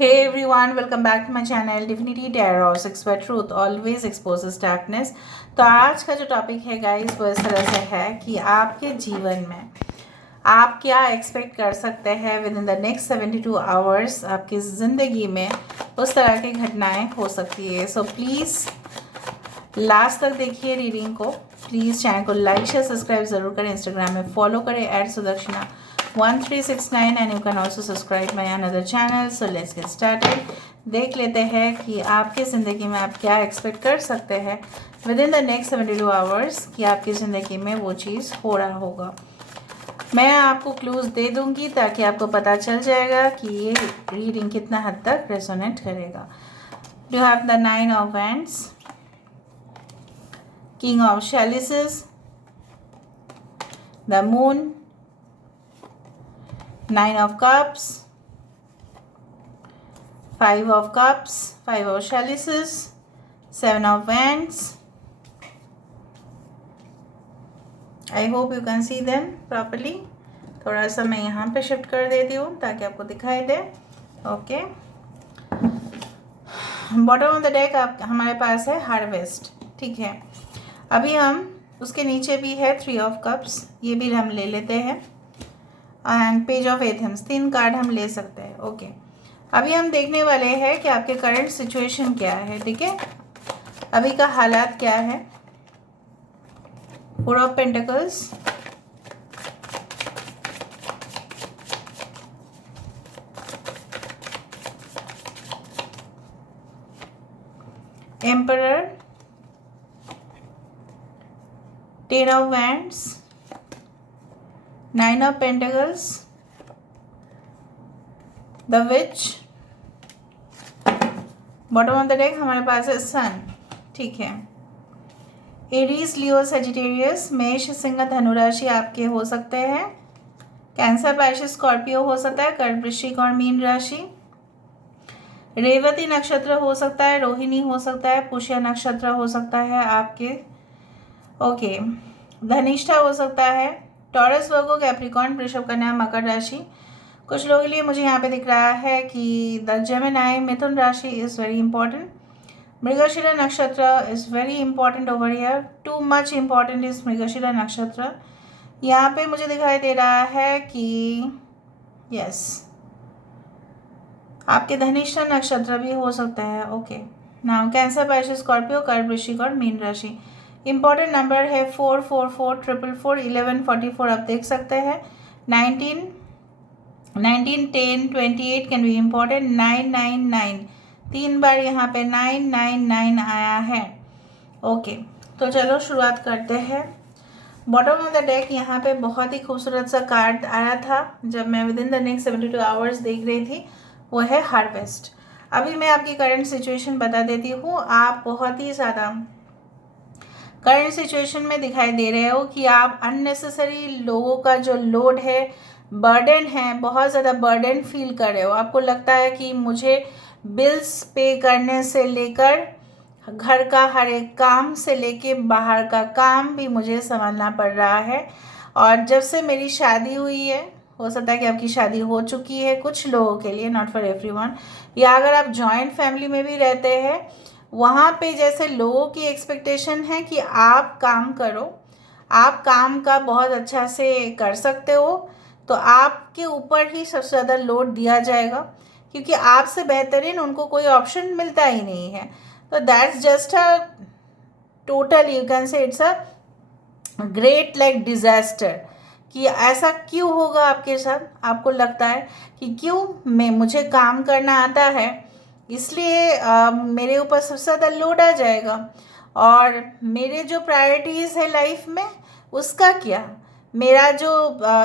Hey everyone, welcome back to my channel Divinity Tarot 6 by Truth always exposes darkness। तो आज का जो topic है गाइस वो इस तरह से है कि आपके जीवन में आप क्या एक्सपेक्ट कर सकते हैं within the next 72 hours. आपकी ज़िंदगी में उस तरह की घटनाएं हो सकती है। सो प्लीज़ लास्ट तक देखिए रीडिंग को। प्लीज़ चैनल को लाइक शेयर सब्सक्राइब ज़रूर करें। इंस्टाग्राम में फॉलो करें @Sudakshina 1369 and you can also subscribe my another channel. So let's get started. देख लेते हैं कि आपकी ज़िंदगी में आप क्या एक्सपेक्ट कर सकते हैं within the next 72 hours कि आपकी ज़िंदगी में वो चीज़ हो रहा होगा। मैं आपको क्लूज दे दूंगी ताकि आपको पता चल जाएगा कि ये रीडिंग कितना हद तक रेजोनेट करेगा। You have the 9 of wands, King of Chalices, the Moon, 9 of Cups, 5 of Cups, 5 of Chalices, 7 of Wands. I hope you can see them properly. थोड़ा सा मैं यहाँ पे शिफ्ट कर देती हूँ ताकि आपको दिखाई दे। Okay, bottom of the deck आप हमारे पास है हार्वेस्ट। ठीक है, अभी हम उसके नीचे भी है 3 ऑफ कप्स, ये भी हम ले लेते हैं। एंड पेज ऑफ एथम्स, 3 कार्ड हम ले सकते हैं। ओके, अभी हम देखने वाले हैं कि आपके करंट सिचुएशन क्या है। ठीक है, अभी का हालात क्या है। 4 of pentacles, emperor, 10 of Wands, 9 of Pentacles, the Witch, bottom of the deck हमारे पास है सन। ठीक है, एरीज, लियो, सेजिटेरियस, मेष, सिंह, धनु राशि आपके हो सकते हैं। कैंसर, पाइसेस, स्कॉर्पियो हो सकता है। कर्क, वृश्चिक और मीन राशि। रेवती नक्षत्र हो सकता है, रोहिणी हो सकता है, पुष्य नक्षत्र हो सकता है आपके। ओके, धनिष्ठा हो सकता है। टॉरस, वर्गो, कैप्रिकॉर्न, वृषभ, कन्या, मकर राशि। कुछ लोगों के लिए मुझे यहाँ पे दिख रहा है कि द जेमिनी, मिथुन राशि is very important. Mrigashira nakshatra is very important over here. Too much important is Mrigashira nakshatra. यहाँ पे मुझे दिखाई दे रहा है कि यस आपके धनिष्ठा नक्षत्र भी हो सकता है। Okay, now cancer, Pisces, Scorpio, कर्क, वृश्चिक और मीन राशि। इंपॉर्टेंट नंबर है 4 4 4 4 4 11 44। आप देख सकते हैं 19 10 28 कैन बी इम्पॉर्टेंट। 9 3 बार यहाँ पे 9 आया है। ओके, तो चलो शुरुआत करते हैं। बॉटम ऑफ द डेक यहाँ पे बहुत ही खूबसूरत सा कार्ड आया था जब मैं with in the next 72 hours देख रही थी, वो है हार्वेस्ट। अभी मैं आपकी करंट सिचुएशन बता देती हूँ। आप बहुत ही ज़्यादा करंट सिचुएशन में दिखाई दे रहे हो कि आप अननेसेसरी लोगों का जो लोड है, बर्डन है, बहुत ज़्यादा बर्डन फील कर रहे हो। आपको लगता है कि मुझे बिल्स पे करने से लेकर घर का हर एक काम से लेके बाहर का काम भी मुझे संभालना पड़ रहा है। और जब से मेरी शादी हुई है, हो सकता है कि आपकी शादी हो चुकी है कुछ लोगों के लिए, नॉट फॉर एवरीवन, या अगर आप जॉइंट फैमिली में भी रहते हैं, वहाँ पे जैसे लोगों की एक्सपेक्टेशन है कि आप काम करो, आप काम का बहुत अच्छा से कर सकते हो, तो आपके ऊपर ही सबसे ज़्यादा लोड दिया जाएगा क्योंकि आपसे बेहतरीन उनको कोई ऑप्शन मिलता ही नहीं है। तो that's just a total, you can से it's a great like disaster कि ऐसा क्यों होगा आपके साथ। आपको लगता है कि क्यों मुझे काम करना आता है इसलिए मेरे ऊपर सबसे ज़्यादा लोड आ जाएगा, और मेरे जो प्रायोरिटीज़ है लाइफ में उसका क्या, मेरा जो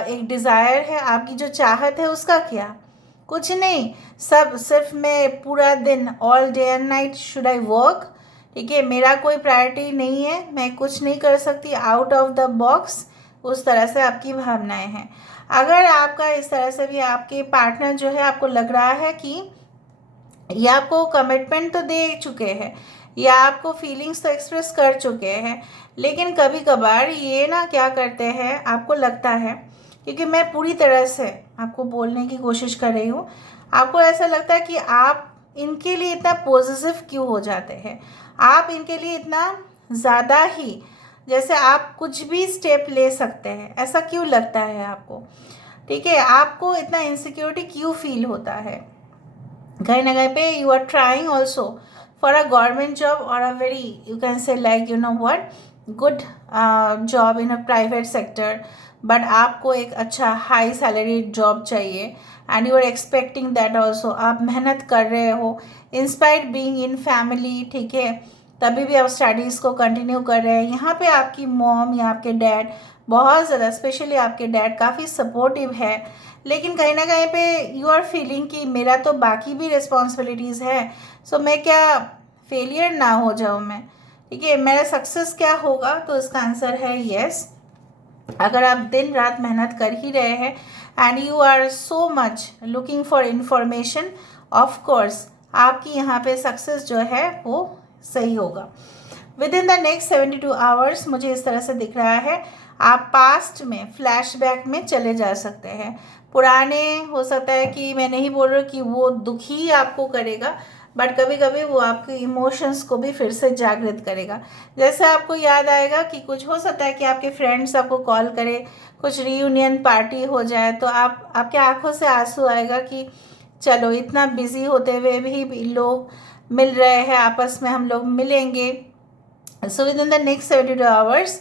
एक डिज़ायर है, आपकी जो चाहत है उसका क्या, कुछ नहीं। सब सिर्फ मैं पूरा दिन all day and night should I work. ठीक है, मेरा कोई प्रायोरिटी नहीं है, मैं कुछ नहीं कर सकती आउट ऑफ द बॉक्स। उस तरह से आपकी भावनाएं हैं। अगर आपका इस तरह से भी आपके पार्टनर जो है, आपको लग रहा है कि ये आपको कमिटमेंट तो दे चुके हैं या आपको फीलिंग्स तो एक्सप्रेस कर चुके हैं, लेकिन कभी कभार ये ना क्या करते हैं, आपको लगता है, क्योंकि मैं पूरी तरह से आपको बोलने की कोशिश कर रही हूँ, आपको ऐसा लगता है कि आप इनके लिए इतना पॉजिटिव क्यों हो जाते हैं, आप इनके लिए इतना ज़्यादा ही जैसे आप कुछ भी स्टेप ले सकते हैं, ऐसा क्यों लगता है आपको, ठीक है। आपको इतना इनसिक्योरिटी क्यों फील होता है। कहीं ना कहीं पे you are trying also for a government job or a very you can say like you know what good job in a private sector, but आपको एक अच्छा हाई सैलरी जॉब चाहिए and you are expecting that also. आप मेहनत कर रहे हो inspired being in family, ठीक है, तभी भी आप स्टडीज़ को कंटिन्यू कर रहे हैं। यहाँ पे आपकी मॉम या आपके डैड बहुत ज़्यादा, स्पेशली आपके डैड काफ़ी सपोर्टिव है, लेकिन कहीं ना कहीं पे यू आर फीलिंग कि मेरा तो बाकी भी रिस्पॉन्सिबिलिटीज़ है, सो मैं क्या फेलियर ना हो जाऊँ मैं, ठीक है, मेरा सक्सेस क्या होगा। तो इसका आंसर है येस। अगर आप दिन रात मेहनत कर ही रहे हैं and you are so much looking for information, of course आपकी यहाँ पे सक्सेस जो है वो सही होगा। Within the next 72 hours मुझे इस तरह से दिख रहा है आप पास्ट में फ्लैशबैक में चले जा सकते हैं। पुराने, हो सकता है कि मैं नहीं बोल रही कि वो दुखी आपको करेगा, बट कभी कभी वो आपके इमोशंस को भी फिर से जागृत करेगा। जैसे आपको याद आएगा कि कुछ, हो सकता है कि आपके फ्रेंड्स आपको कॉल करें, कुछ रीयूनियन पार्टी हो जाए, तो आपके आंखों से आंसू आएगा कि चलो इतना बिजी होते हुए भी लोग मिल रहे हैं, आपस में हम लोग मिलेंगे। So within the next 72 hours,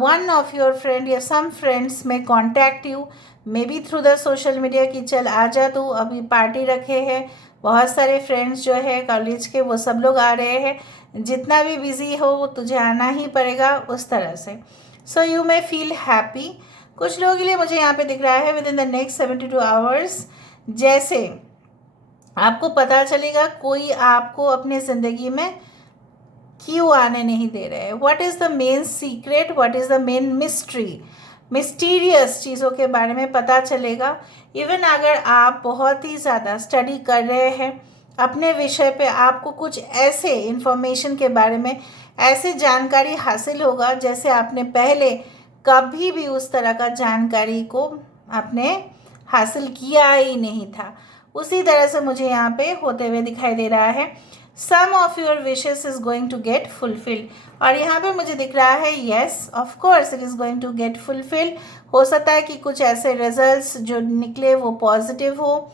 one of your friend या some friends may contact you, maybe through the social media कि चल आजा तू, अभी पार्टी रखे हैं, बहुत सारे फ्रेंड्स जो है कॉलेज के वो सब लोग आ रहे हैं, जितना भी बिजी हो तुझे आना ही पड़ेगा, उस तरह से। So you may feel happy. कुछ लोगों के लिए मुझे यहाँ पे दिख रहा है within the next 72 hours, जैसे आपको पता चलेगा कोई आपको अपने ज़िंदगी में क्यों आने नहीं दे रहे हैं। What is the main secret, what is the main mystery, mysterious चीज़ों के बारे में पता चलेगा। इवन अगर आप बहुत ही ज़्यादा स्टडी कर रहे हैं अपने विषय पे, आपको कुछ ऐसे इंफॉर्मेशन के बारे में ऐसे जानकारी हासिल होगा जैसे आपने पहले कभी भी उस तरह का जानकारी को आपने हासिल किया ही नहीं था। उसी तरह से मुझे यहाँ पे होते हुए दिखाई दे रहा है some of your wishes is going to get fulfil, और यहाँ पे मुझे दिख रहा है yes of course it is going to get fulfil. हो सकता है कि कुछ ऐसे रिजल्ट्स जो निकले वो पॉजिटिव हो,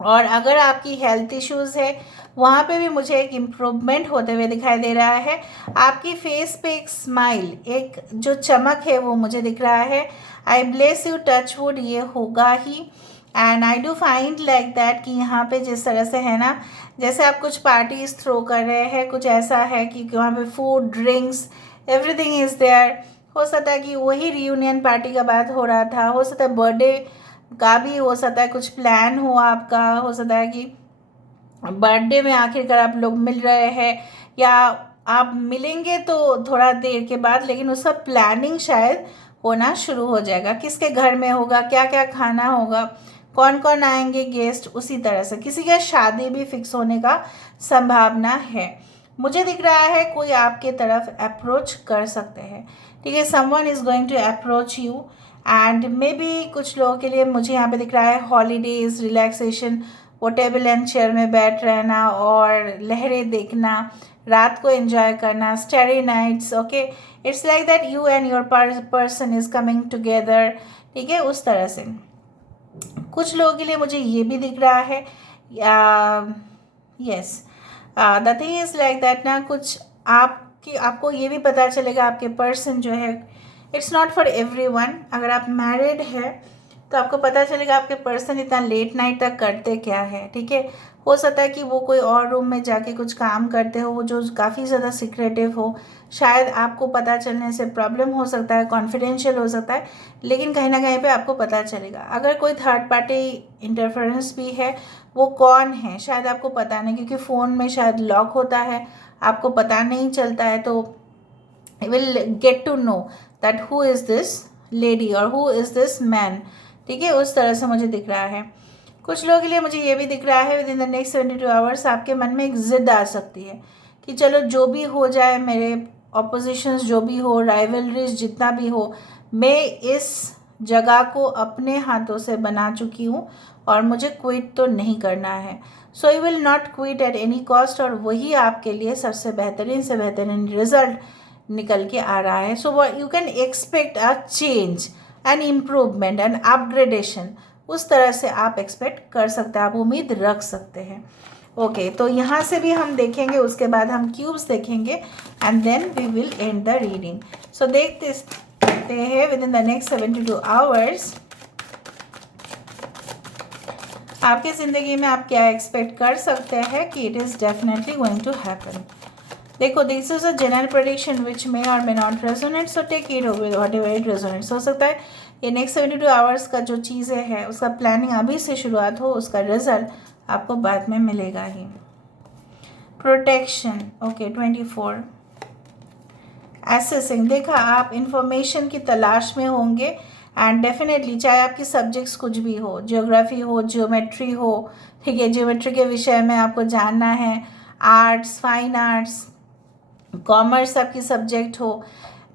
और अगर आपकी हेल्थ इश्यूज़ है वहाँ पे भी मुझे एक इम्प्रूवमेंट होते हुए दिखाई दे रहा है। आपकी फेस पे एक स्माइल, एक जो चमक है वो मुझे दिख रहा है। I bless you, touch wood, ये होगा ही। And I do find like that कि यहाँ पे जिस तरह से है ना, जैसे आप कुछ पार्टीज थ्रो कर रहे हैं, कुछ ऐसा है कि वहाँ पे food, drinks, everything is there. हो सकता है कि वही रियूनियन पार्टी का बात हो रहा था, हो सकता है बर्थडे का भी हो सकता है कुछ प्लान हो आपका, हो सकता है कि बर्थडे में आखिरकार आप लोग मिल रहे हैं, या आप मिलेंगे तो थोड़ा देर के बाद, लेकिन उसका प्लानिंग शायद होना शुरू हो जाएगा। किसके घर में होगा, क्या क्या खाना होगा, कौन कौन आएंगे गेस्ट, उसी तरह से किसी का शादी भी फिक्स होने का संभावना है। मुझे दिख रहा है कोई आपके तरफ अप्रोच कर सकते हैं, ठीक है, someone is going to approach you. And maybe कुछ लोगों के लिए मुझे यहाँ पे दिख रहा है हॉलीडेज, रिलैक्सेशन, वो टेबल एंड चेयर में बैठ रहना और लहरें देखना, रात को एंजॉय करना, starry nights, okay, it's like that you and your person is coming together, ठीक है, उस तरह से। कुछ लोगों के लिए मुझे ये भी दिख रहा है yes, the thing is like that ना, कुछ आपको ये भी पता चलेगा आपके पर्सन जो है, इट्स नॉट फॉर एवरीवन। अगर आप मैरिड है तो आपको पता चलेगा आपके पर्सन इतना लेट नाइट तक करते क्या है, ठीक है। हो सकता है कि वो कोई और रूम में जाके कुछ काम करते हो जो काफ़ी ज़्यादा सीक्रेटिव हो, शायद आपको पता चलने से प्रॉब्लम हो सकता है, कॉन्फिडेंशियल हो सकता है, लेकिन कहीं ना कहीं पे आपको पता चलेगा। अगर कोई थर्ड पार्टी इंटरफेरेंस भी है, वो कौन है शायद आपको पता नहीं, क्योंकि फ़ोन में शायद लॉक होता है, आपको पता नहीं चलता है, तो will get to know that who is this lady और हु इज़ दिस मैन, ठीक है, उस तरह से मुझे दिख रहा है। कुछ लोगों के लिए मुझे ये भी दिख रहा है within the next 72 hours आपके मन में एक ज़िद आ सकती है कि चलो जो भी हो जाए, मेरे ऑपोजिशंस जो भी हो, राइवलरीज जितना भी हो, मैं इस जगह को अपने हाथों से बना चुकी हूँ और मुझे क्विट तो नहीं करना है। So you will not quit at any cost, और वही आपके लिए सबसे बेहतरीन से बेहतरीन रिजल्ट निकल के आ रहा है। So you can expect a change, an improvement, an upgradation, उस तरह से आप एक्सपेक्ट कर सकते हैं, आप उम्मीद रख सकते हैं। ओके, तो यहाँ से भी हम देखेंगे, उसके बाद हम क्यूब्स देखेंगे and then we will end the reading. So देखते हैं within the next 72 hours आपकी ज़िंदगी में आप क्या एक्सपेक्ट कर सकते हैं कि it is definitely going to happen. देखो, this is a general prediction which may or may not resonate, so take it with whatever it resonates. हो सकता है ये नेक्स्ट 72 आवर्स का जो चीज़ें हैं उसका प्लानिंग अभी से शुरुआत हो, उसका रिजल्ट आपको बाद में मिलेगा ही। Protection, okay, 24। एसेसिंग, देखा आप इंफॉर्मेशन की तलाश में होंगे एंड डेफिनेटली चाहे आपकी सब्जेक्ट्स कुछ भी हो, ज्योग्राफी हो, जियोमेट्री हो, ठीक है, जियोमेट्री के विषय में आपको जानना है, आर्ट्स, फाइन आर्ट्स, कॉमर्स आपकी सब्जेक्ट हो,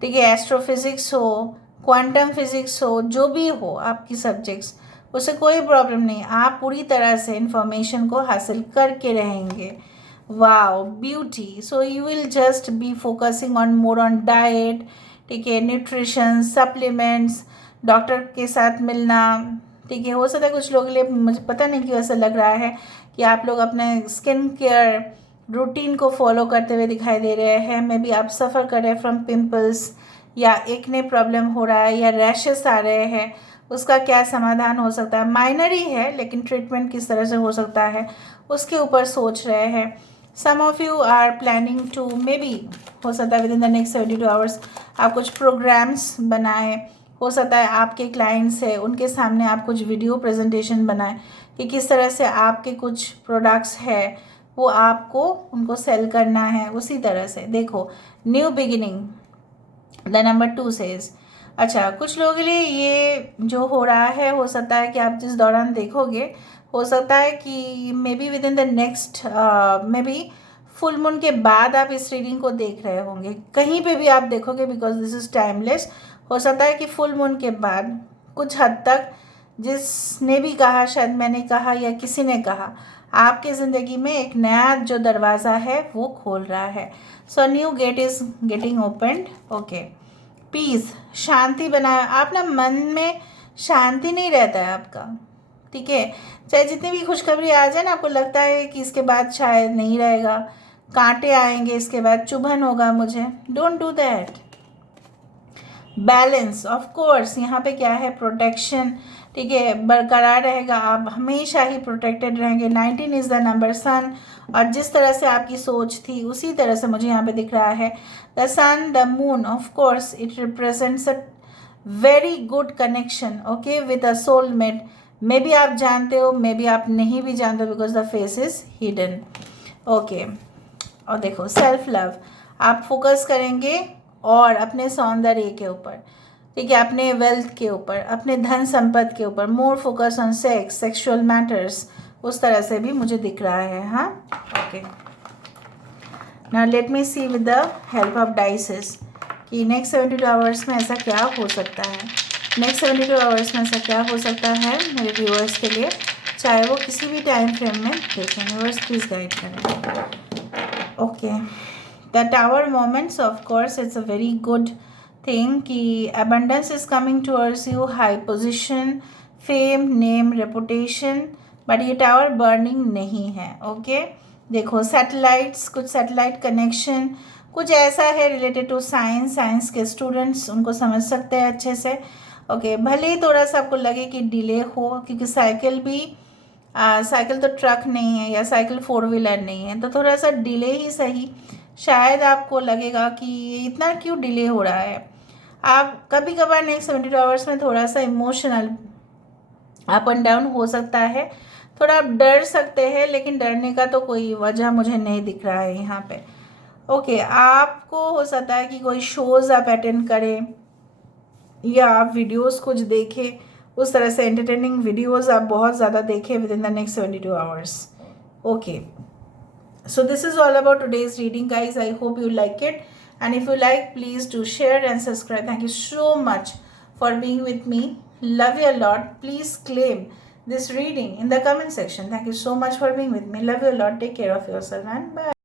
ठीक है, एस्ट्रोफिज़िक्स हो, क्वांटम फिज़िक्स हो, जो भी हो आपकी सब्जेक्ट्स, उससे कोई प्रॉब्लम नहीं, आप पूरी तरह से इंफॉर्मेशन को हासिल करके रहेंगे। Wow, beauty. So you will just be focusing on more on diet, ठीक है, न्यूट्रिशन, सप्लीमेंट्स, डॉक्टर के साथ मिलना, ठीक है। हो सकता है कुछ लोगों के लिए, मुझे पता नहीं क्यों ऐसा लग रहा है कि आप लोग अपने स्किन केयर रूटीन को फॉलो करते हुए दिखाई दे रहे हैं। मे बी आप सफ़र कर रहे हैं फ्रॉम पिंपल्स, या एक्ने प्रॉब्लम हो रहा है, या रैशेस आ रहे हैं, उसका क्या समाधान हो सकता है। माइनर ही है लेकिन ट्रीटमेंट किस तरह से हो सकता है उसके ऊपर सोच रहे हैं। Some of you are planning to, maybe हो सकता है within the next 72 hours आप कुछ प्रोग्राम्स बनाएं, हो सकता है आपके क्लाइंट्स है उनके सामने आप कुछ वीडियो प्रेजेंटेशन बनाएं कि किस तरह से आपके कुछ प्रोडक्ट्स है वो आपको उनको सेल करना है। उसी तरह से देखो, new beginning, the number 2 says. अच्छा, कुछ लोगों के लिए ये जो हो रहा है, हो सकता है कि आप जिस दौरान देखोगे, हो सकता है कि may be with in the next, may be full moon के बाद आप इस रीडिंग को देख रहे होंगे, कहीं पे भी आप देखोगे, बिकॉज दिस इज़ टाइमलेस। हो सकता है कि फुल मून के बाद कुछ हद तक जिसने भी कहा, शायद मैंने कहा या किसी ने कहा, आपके ज़िंदगी में एक नया जो दरवाज़ा है वो खोल रहा है। So new gate is getting opened. Okay, peace, शांति बनाए। आप ना मन में शांति नहीं रहता है आपका, ठीक है, चाहे जितनी भी खुशखबरी आ जाए ना, आपको लगता है कि इसके बाद शायद नहीं रहेगा, कांटे आएंगे, इसके बाद चुभन होगा मुझे। Don't do that. Balance, of course यहाँ पे क्या है, प्रोटेक्शन, ठीक है, बरकरार रहेगा, आप हमेशा ही प्रोटेक्टेड रहेंगे। 19 इज़ द नंबर सन, और जिस तरह से आपकी सोच थी उसी तरह से मुझे यहाँ पे दिख रहा है। The sun, the moon, of course it represents a very good connection, okay, with a soulmate. Maybe आप जानते हो, मे बी आप नहीं भी जानते हो, because the face is hidden. Okay, और देखो, सेल्फ लव, आप फोकस करेंगे और अपने सौंदर्य के ऊपर, ठीक है, अपने वेल्थ के ऊपर, अपने धन संपत्ति के ऊपर, more focus on sex, sexual matters, उस तरह से भी मुझे दिख रहा है। हाँ, okay, now let me see with the help of dices कि नेक्स्ट 72 आवर्स में ऐसा क्या हो सकता है। नेक्स्ट 72 आवर्स में ऐसा क्या हो सकता है मेरे व्यूअर्स के लिए, चाहे वो किसी भी टाइम फ्रेम में देखें। व्यूअर्स प्लीज़ गाइड करें। Okay, the tower moments, of course it's a very good thing कि abundance is coming towards you, high position, fame, name, reputation, but ये टावर बर्निंग नहीं है। ओके, देखो, सैटेलाइट्स, कुछ satellite connection, कुछ ऐसा है रिलेटेड टू साइंस, साइंस के स्टूडेंट्स उनको समझ सकते हैं अच्छे से। ओके, भले ही थोड़ा सा आपको लगे कि डिले हो, क्योंकि साइकिल भी साइकिल तो ट्रक नहीं है या साइकिल 4 व्हीलर नहीं है, तो थोड़ा सा डिले ही सही। शायद आपको लगेगा कि इतना क्यों डिले हो रहा है। आप कभी कभार नेक्स्ट 72 आवर्स में थोड़ा सा इमोशनल अप एंड डाउन हो सकता है, थोड़ा आप डर सकते हैं, लेकिन डरने का तो कोई वजह मुझे नहीं दिख रहा है यहाँ पे। ओके, आपको हो सकता है कि कोई शोज़ आप अटेंड करें या आप वीडियोस कुछ देखें, उस तरह से एंटरटेनिंग वीडियोस आप बहुत ज़्यादा देखें with in the next 72 hours. Okay, so this is all about today's reading, guys. I hope you like it, and if you like, please do share and subscribe. Thank you so much for being with me. Love you a lot. Please claim this reading in the comment section. Thank you so much for being with me. Love you a lot. Take care of yourself and bye.